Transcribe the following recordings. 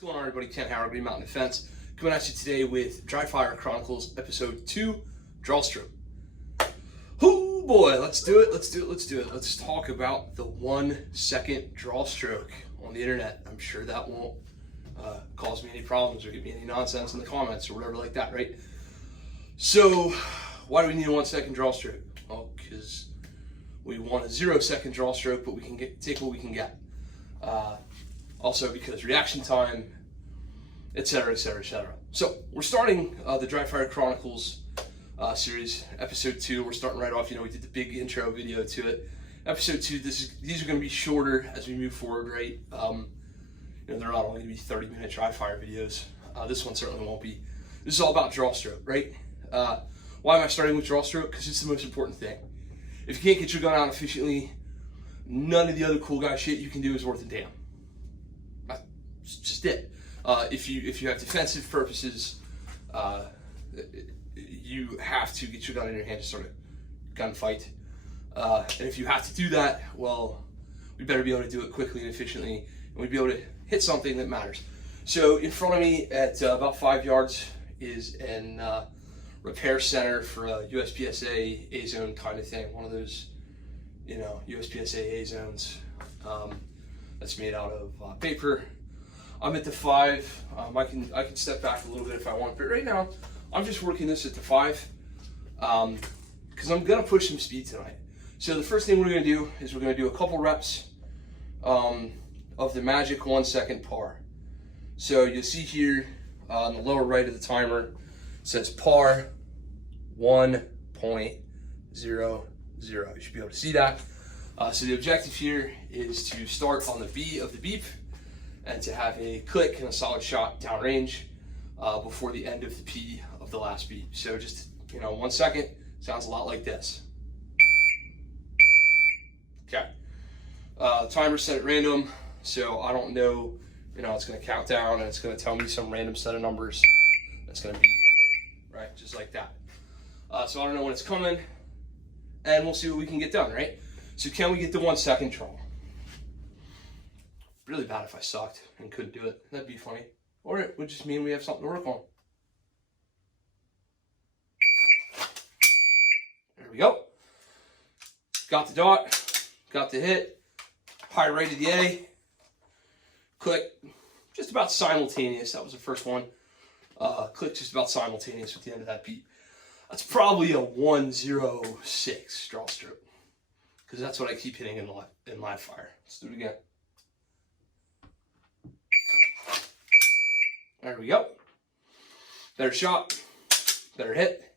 What's going on, everybody? Ken Howard, Green Mountain Defense, coming at you today with Dryfire Chronicles, episode 2, Draw Stroke. Oh boy, let's do it. Let's talk about the 1 second draw stroke on the internet. I'm sure that won't cause me any problems or give me any nonsense in the comments or whatever like that, right? So, why do we need a 1 second draw stroke? Well, because we want a 0 second draw stroke, but we can take what we can get. Also because reaction time, etc. So we're starting the Dryfire Chronicles series, episode 2. We're starting right off. We did the big intro video to it. Episode 2. These are going to be shorter as we move forward, right? They're not only going to be 30-minute Dryfire videos. This one certainly won't be. This is all about draw stroke, right? Why am I starting with draw stroke? Because it's the most important thing. If you can't get your gun out efficiently, none of the other cool guy shit you can do is worth a damn. That's just it. If you have defensive purposes, you have to get your gun in your hand to start a gunfight. And if you have to do that, well, we better be able to do it quickly and efficiently, and we'd be able to hit something that matters. So in front of me at about 5 yards is an repair center for a USPSA A-zone kind of thing. One of those, USPSA A-zones that's made out of paper. I'm at the 5. I can step back a little bit if I want, but right now I'm just working this at the 5 because I'm gonna push some speed tonight. So the first thing we're gonna do is we're gonna do a couple reps of the magic 1 second par. So you'll see here on the lower right of the timer, it says par 1.00. You should be able to see that. So the objective here is to start on the B of the beep and to have a click and a solid shot downrange before the end of the P of the last beep. So just 1 second sounds a lot like this. Okay. The timer's set at random, so I don't know. It's going to count down and it's going to tell me some random set of numbers. That's going to be right, just like that. So I don't know when it's coming, and we'll see what we can get done. Right. So can we get the 1 second draw? Really bad if I sucked and couldn't do it. That'd be funny. Or it would just mean we have something to work on. There we go. Got the dot. Got the hit. High rated the A. Click. Just about simultaneous. That was the first one. Click just about simultaneous with the end of that beat. That's probably a 106 draw stroke. Because that's what I keep hitting in live fire. Let's do it again. There we go. Better shot, better hit.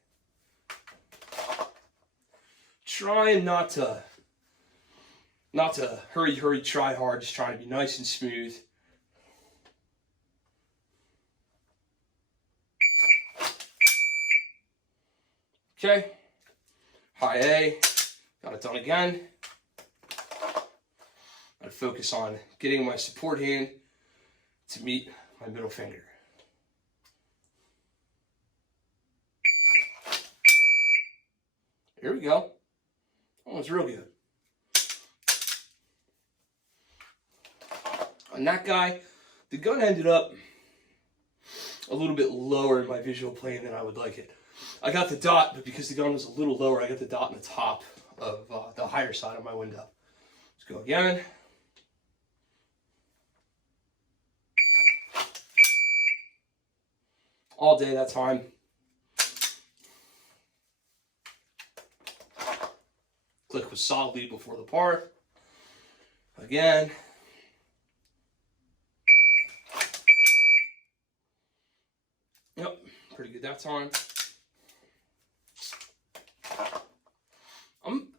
Trying not to hurry, try hard, just trying to be nice and smooth. Okay, high A, got it done again. Gotta focus on getting my support hand to meet my middle finger. Here we go. Oh, it's real good. On that guy, the gun ended up a little bit lower in my visual plane than I would like it. I got the dot, but because the gun was a little lower, I got the dot in the top of the higher side of my window. Let's go again. All day that time. Click was solidly before the par. Again. Yep, pretty good that time.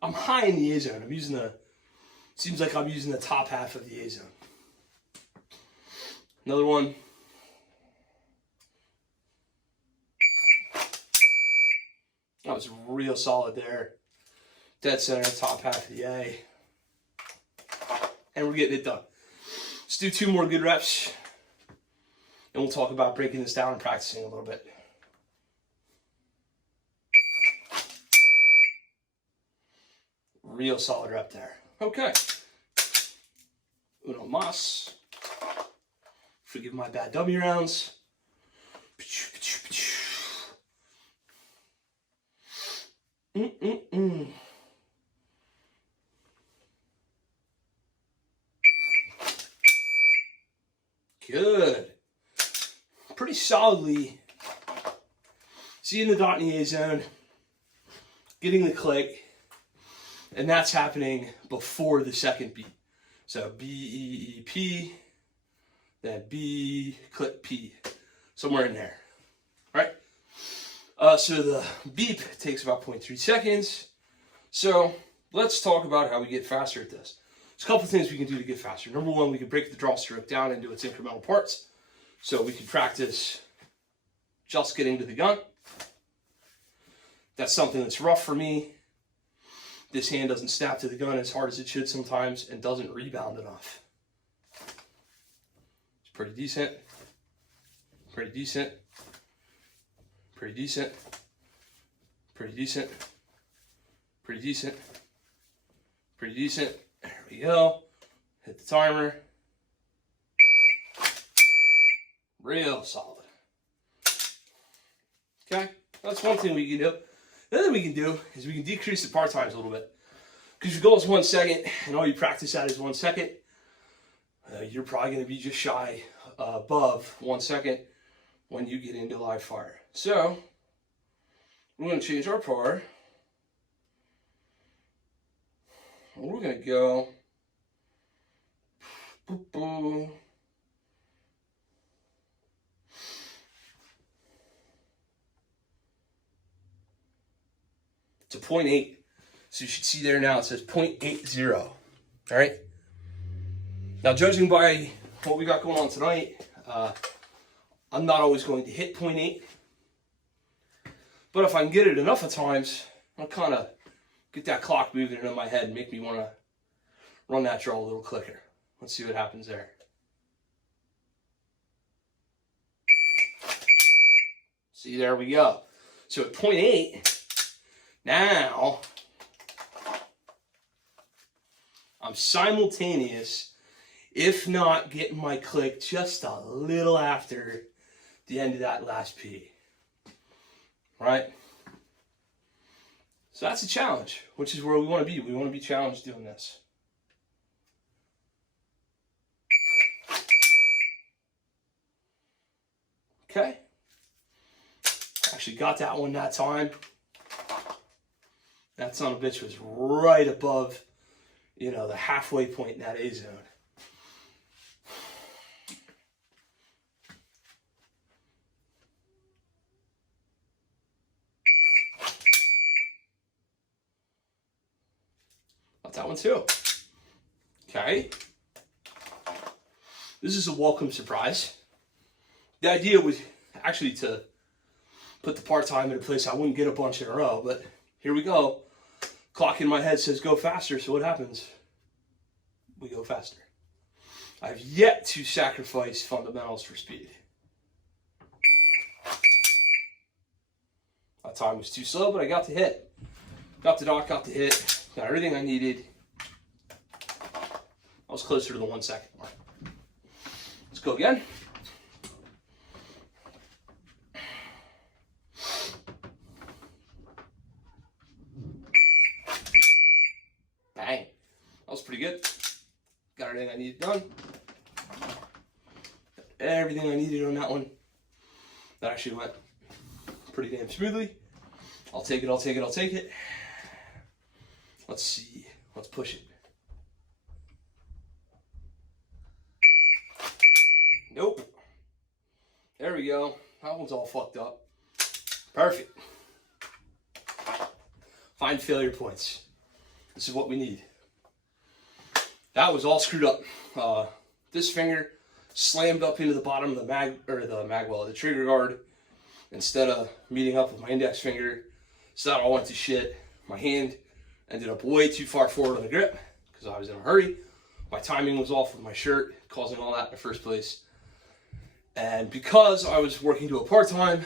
I'm high in the A zone. I'm using seems like I'm using the top half of the A zone. Another one. That was real solid there. Dead center, top half of the A. And we're getting it done. Let's do 2 more good reps. And we'll talk about breaking this down and practicing a little bit. Real solid rep there. Okay. Uno más. Forgive my bad dummy rounds. Good. Pretty solidly seeing the dot in the A zone, getting the click, and that's happening before the second beat. So B, E, E, P, then B, click P, somewhere in there, right? So the beep takes about 0.3 seconds. So let's talk about how we get faster at this. There's a couple of things we can do to get faster. Number one, we can break the draw stroke down into its incremental parts. So we can practice just getting to the gun. That's something that's rough for me. This hand doesn't snap to the gun as hard as it should sometimes and doesn't rebound enough. It's pretty decent. Pretty decent. Pretty decent. Pretty decent. Pretty decent. Pretty decent. There we go. Hit the timer. Real solid. Okay, that's one thing we can do. The other thing we can do is we can decrease the part times a little bit. Because your goal is 1 second, and all you practice at is 1 second. You're probably going to be just shy above 1 second when you get into live fire. So, we're going to change our par. We're going to go boop, boop. To 0.8. So you should see there now it says 0.80. All right. Now, judging by what we got going on tonight, I'm not always going to hit 0.8. But if I can get it enough of times, I'll kind of get that clock moving in my head and make me want to run that draw a little quicker. Let's see what happens there. See, there we go. So at 0.8, now I'm simultaneous, if not getting my click just a little after the end of that last P. Right? So that's a challenge, which is where we want to be. We want to be challenged doing this. Okay. Actually got that one that time. That son of a bitch was right above, the halfway point in that A zone. Got that one too. Okay. This is a welcome surprise. The idea was actually to put the part time in a place I wouldn't get a bunch in a row, but here we go. Clock in my head says go faster, so what happens? We go faster. I've yet to sacrifice fundamentals for speed. That time was too slow, but I got the hit. Got the dot, got the hit, got everything I needed. I was closer to the 1 second mark. Let's go again. Bang. That was pretty good. Got everything I needed done. Got everything I needed on that one. That actually went pretty damn smoothly. I'll take it, I'll take it, I'll take it. Let's see. Let's push it. Nope. There we go. That one's all fucked up. Perfect. Find failure points. This is what we need. That was all screwed up. This finger slammed up into the bottom of the trigger guard instead of meeting up with my index finger. So that all went to shit. My hand ended up way too far forward on the grip because I was in a hurry. My timing was off with my shirt, causing all that in the first place. And because I was working to a part-time,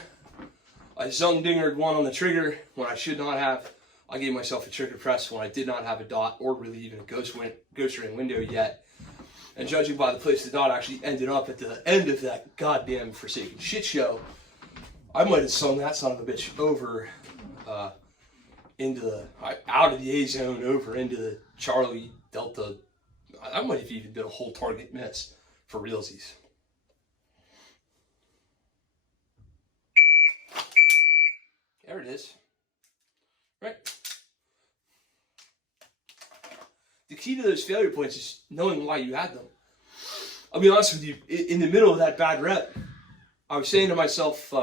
I zung-dingered one on the trigger when I should not have. I gave myself a trigger press when I did not have a dot or really even a ghost ring window yet. And judging by the place the dot actually ended up at the end of that goddamn forsaken shit show, I might have swung that son of a bitch over into the, out of the A zone, over into the Charlie Delta. I might have even been a whole target miss for realsies. There it is. Right? The key to those failure points is knowing why you had them. I'll be honest with you, in the middle of that bad rep, I was saying to myself,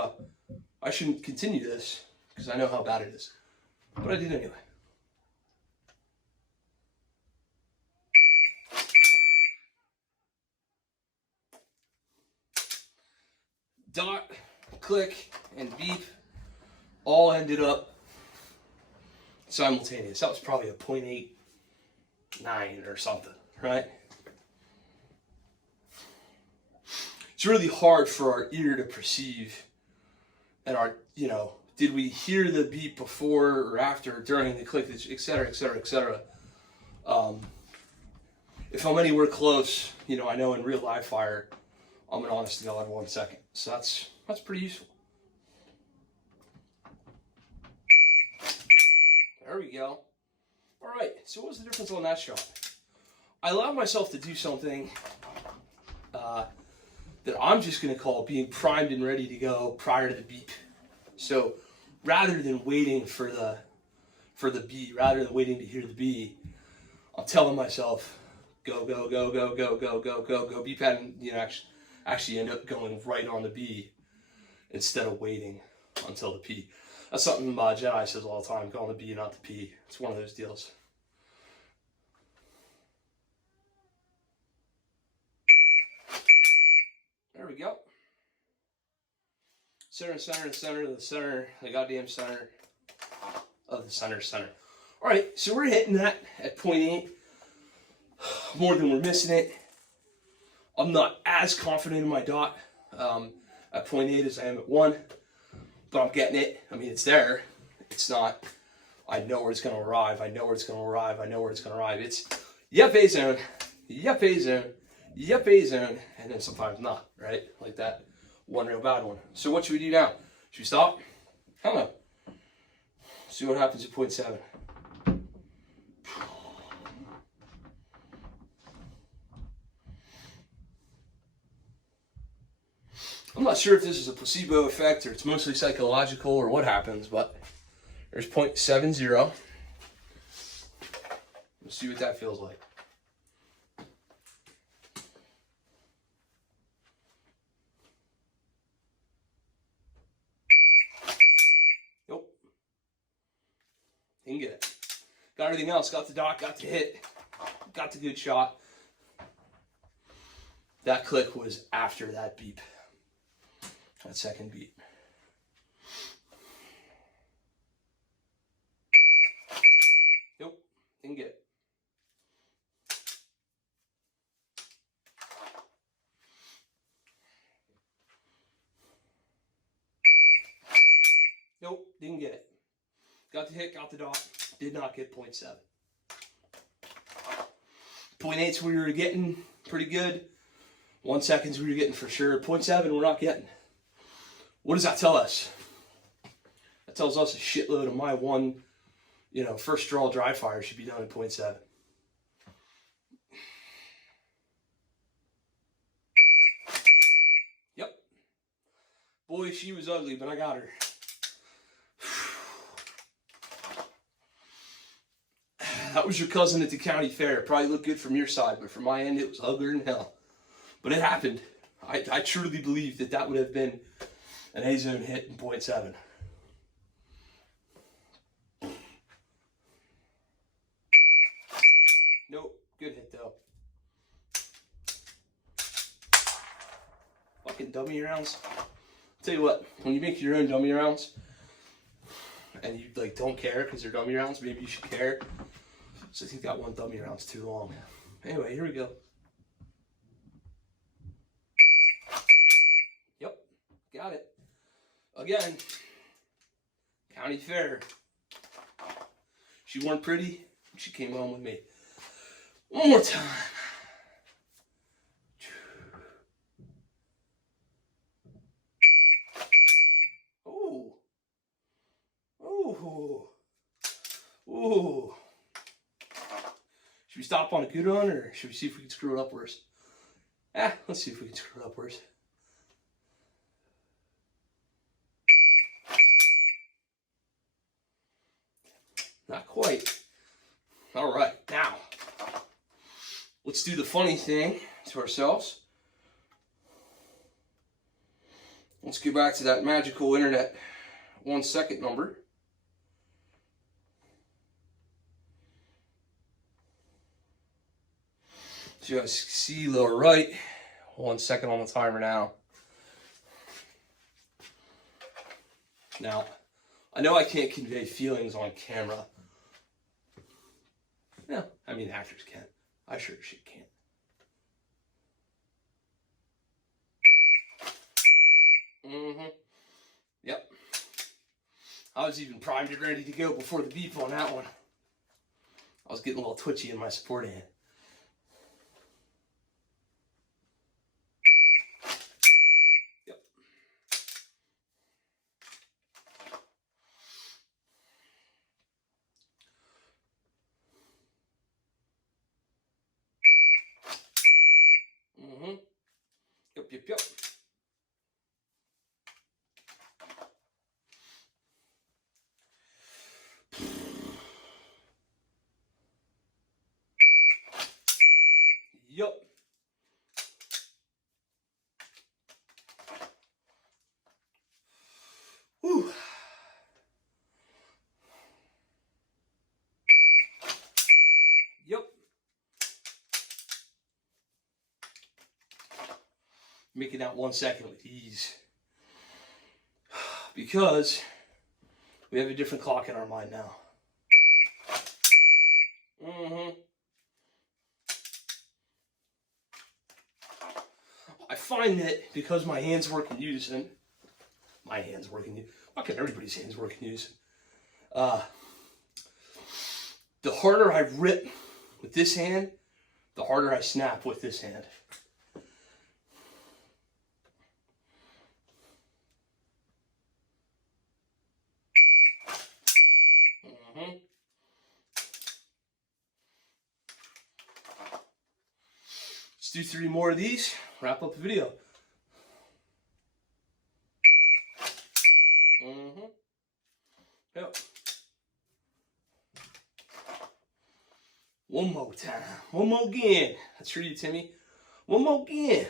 I shouldn't continue this because I know how bad it is. But I did anyway. Dot, click, and beep all ended up simultaneous. That was probably a 0.89 or something, right? It's really hard for our ear to perceive, and our, did we hear the beep before or after, during the click, et cetera, et cetera, et cetera. If I'm anywhere close, I know in real live fire, I'm an honest to God 1 second. So that's pretty useful. There we go. All right, so what was the difference on that shot? I allowed myself to do something that I'm just going to call being primed and ready to go prior to the beep. So rather than waiting for the B, rather than waiting to hear the B, I'm telling myself, go, go, go, go, go, go, go, go, go. Beep and actually end up going right on the B instead of waiting until the P. That's something Jedi says all the time, go on the B, not the P. It's one of those deals. There we go. Center, center, center, the center, the goddamn center of the center. All right, so we're hitting that at 0.8 more than we're missing it. I'm not as confident in my dot at 0.8 as I am at 1, but I'm getting it. I mean, it's there. It's not, I know where it's going to arrive. I know where it's going to arrive. I know where it's going to arrive. It's, yep, A zone. Yep, A zone. Yep, A zone. And then sometimes not, right? Like that one real bad one. So what should we do now? Should we stop? Hell no. See what happens at 0.7. I'm not sure if this is a placebo effect or it's mostly psychological or what happens, but there's 0.70. Let's see what that feels like. Nope. Didn't get it. Got everything else. Got the dot, got the hit, got the good shot. That click was after that beep. That second beat. Nope, didn't get it. Nope, didn't get it. Got the hit, got the dot, did not get 0.7. 0.8s we were getting pretty good. 1 seconds we were getting for sure. 0.7 we're not getting. What does that tell us? That tells us a shitload of my one, first draw dry fire should be done at 0.7. Yep. Boy, she was ugly, but I got her. That was your cousin at the county fair. Probably looked good from your side, but from my end, it was uglier than hell. But it happened. I truly believe that would have been an A-zone hit in 0.7. Nope, good hit though. Fucking dummy rounds. Tell you what, when you make your own dummy rounds, and you don't care because they're dummy rounds, maybe you should care. So I think that one dummy round's too long. Anyway, here we go. Yep, got it. Again, county fair. She weren't pretty. She came home with me. One more time. stop on a good one, or should we see if we can screw it up worse? Let's see if we can screw it up worse. Not quite. All right, now let's do the funny thing to ourselves. Let's go back to that magical internet 1 second number. So you guys see lower right, 1 second on the timer now. Now, I know I can't convey feelings on camera. Yeah, I mean actors can. I sure as shit can't. Yep. I was even primed and ready to go before the beep on that one. I was getting a little twitchy in my support hand. Yep. Yep. Yup. Whew. Yup. Making that 1 second with ease. Because we have a different clock in our mind now. I find that because my hands work in unison, fucking everybody's hands work in unison. The harder I rip with this hand, the harder I snap with this hand. Let's do 3 more of these, wrap up the video. Yep. One more time. One more again. That's for you, Timmy. One more again.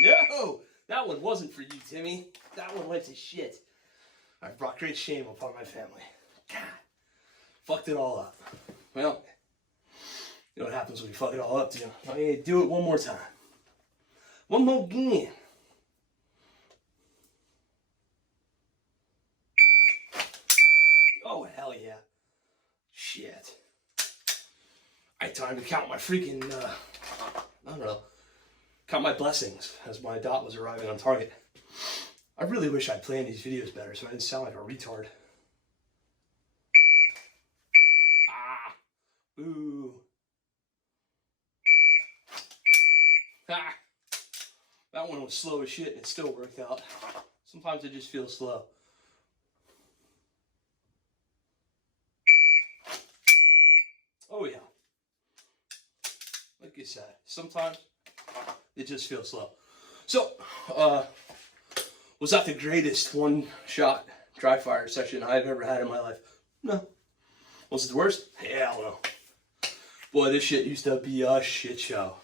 No! That one wasn't for you, Timmy. That one went to shit. I brought great shame upon my family. God. Fucked it all up. Well, you know what happens when you fuck it all up, Tim. I mean, do it one more time. One more again. Oh, hell yeah. Shit. I had time to count my freaking, I don't know, count my blessings as my dot was arriving on target. I really wish I'd planned these videos better so I didn't sound like a retard. Ooh. That one was slow as shit and it still worked out. Sometimes it just feels slow. Oh yeah. Like I said, sometimes it just feels slow. So, was that the greatest one-shot dry fire session I've ever had in my life? No. Was it the worst? Hell no. Boy, this shit used to be a shit show.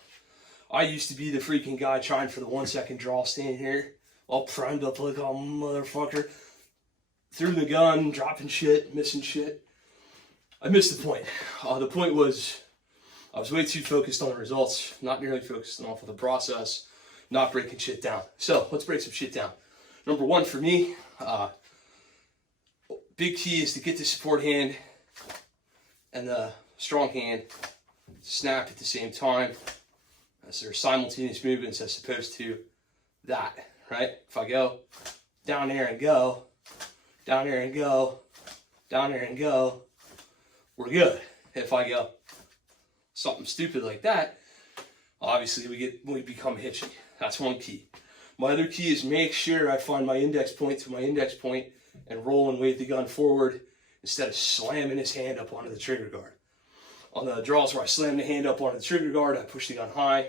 I used to be the freaking guy trying for the 1 second draw, standing here, all primed up like a motherfucker. Threw the gun, dropping shit, missing shit. I missed the point. The point was, I was way too focused on the results, not nearly focused enough on the process, not breaking shit down. So, let's break some shit down. Number one for me, big key is to get the support hand and the strong hand snap at the same time. As they're simultaneous movements as opposed to that, right? If I go down there and go, down there and go, down there and go, we're good. If I go something stupid like that, obviously we become hitchy. That's one key. My other key is make sure I find my index point to my index point and roll and wave the gun forward instead of slamming his hand up onto the trigger guard. On the draws where I slam the hand up onto the trigger guard, I push the gun high.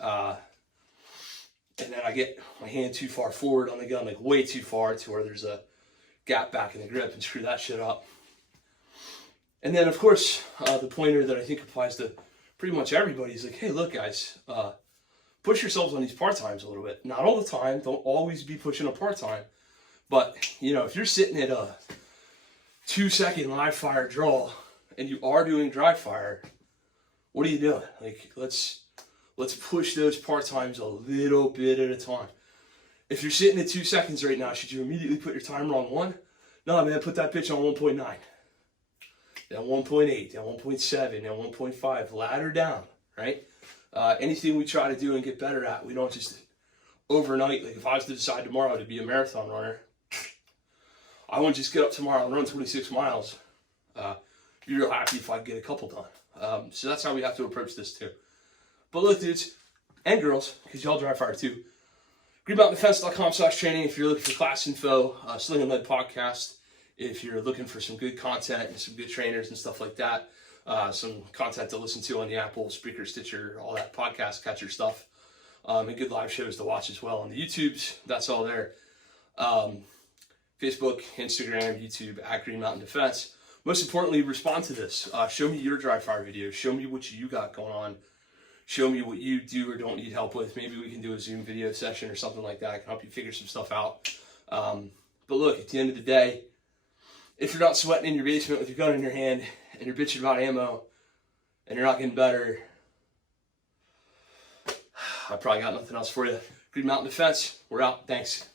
And then I get my hand too far forward on the gun, like way too far to where there's a gap back in the grip, and screw that shit up. And then, of course, the pointer that I think applies to pretty much everybody is like, hey, look, guys, push yourselves on these part times a little bit. Not all the time. Don't always be pushing a part time. But, you know, if you're sitting at a 2-second live fire draw and you are doing dry fire, what are you doing? Like, let's push those part times a little bit at a time. If you're sitting at 2 seconds right now, should you immediately put your timer on 1? No, man, put that bitch on 1.9. Then 1.8, then 1.7, then 1.5. Ladder down, right? Anything we try to do and get better at, we don't just overnight. Like if I was to decide tomorrow to be a marathon runner, I wouldn't just get up tomorrow and run 26 miles. Be real happy if I get a couple done. So that's how we have to approach this too. But look, dudes and girls, because y'all dry fire too. greenmountaindefense.com/training if you're looking for class info. Sling and Lead podcast if you're looking for some good content and some good trainers and stuff like that. Some content to listen to on the Apple, Spreaker, Stitcher, all that podcast catcher stuff. And good live shows to watch as well on the YouTubes. That's all there. Facebook, Instagram, YouTube, at Green Mountain Defense. Most importantly, respond to this. Show me your dry fire videos. Show me what you got going on. Show me what you do or don't need help with. Maybe we can do a Zoom video session or something like that. I can help you figure some stuff out. But look, at the end of the day, if you're not sweating in your basement with your gun in your hand and you're bitching about ammo and you're not getting better, I probably got nothing else for you. Green Mountain Defense, we're out. Thanks.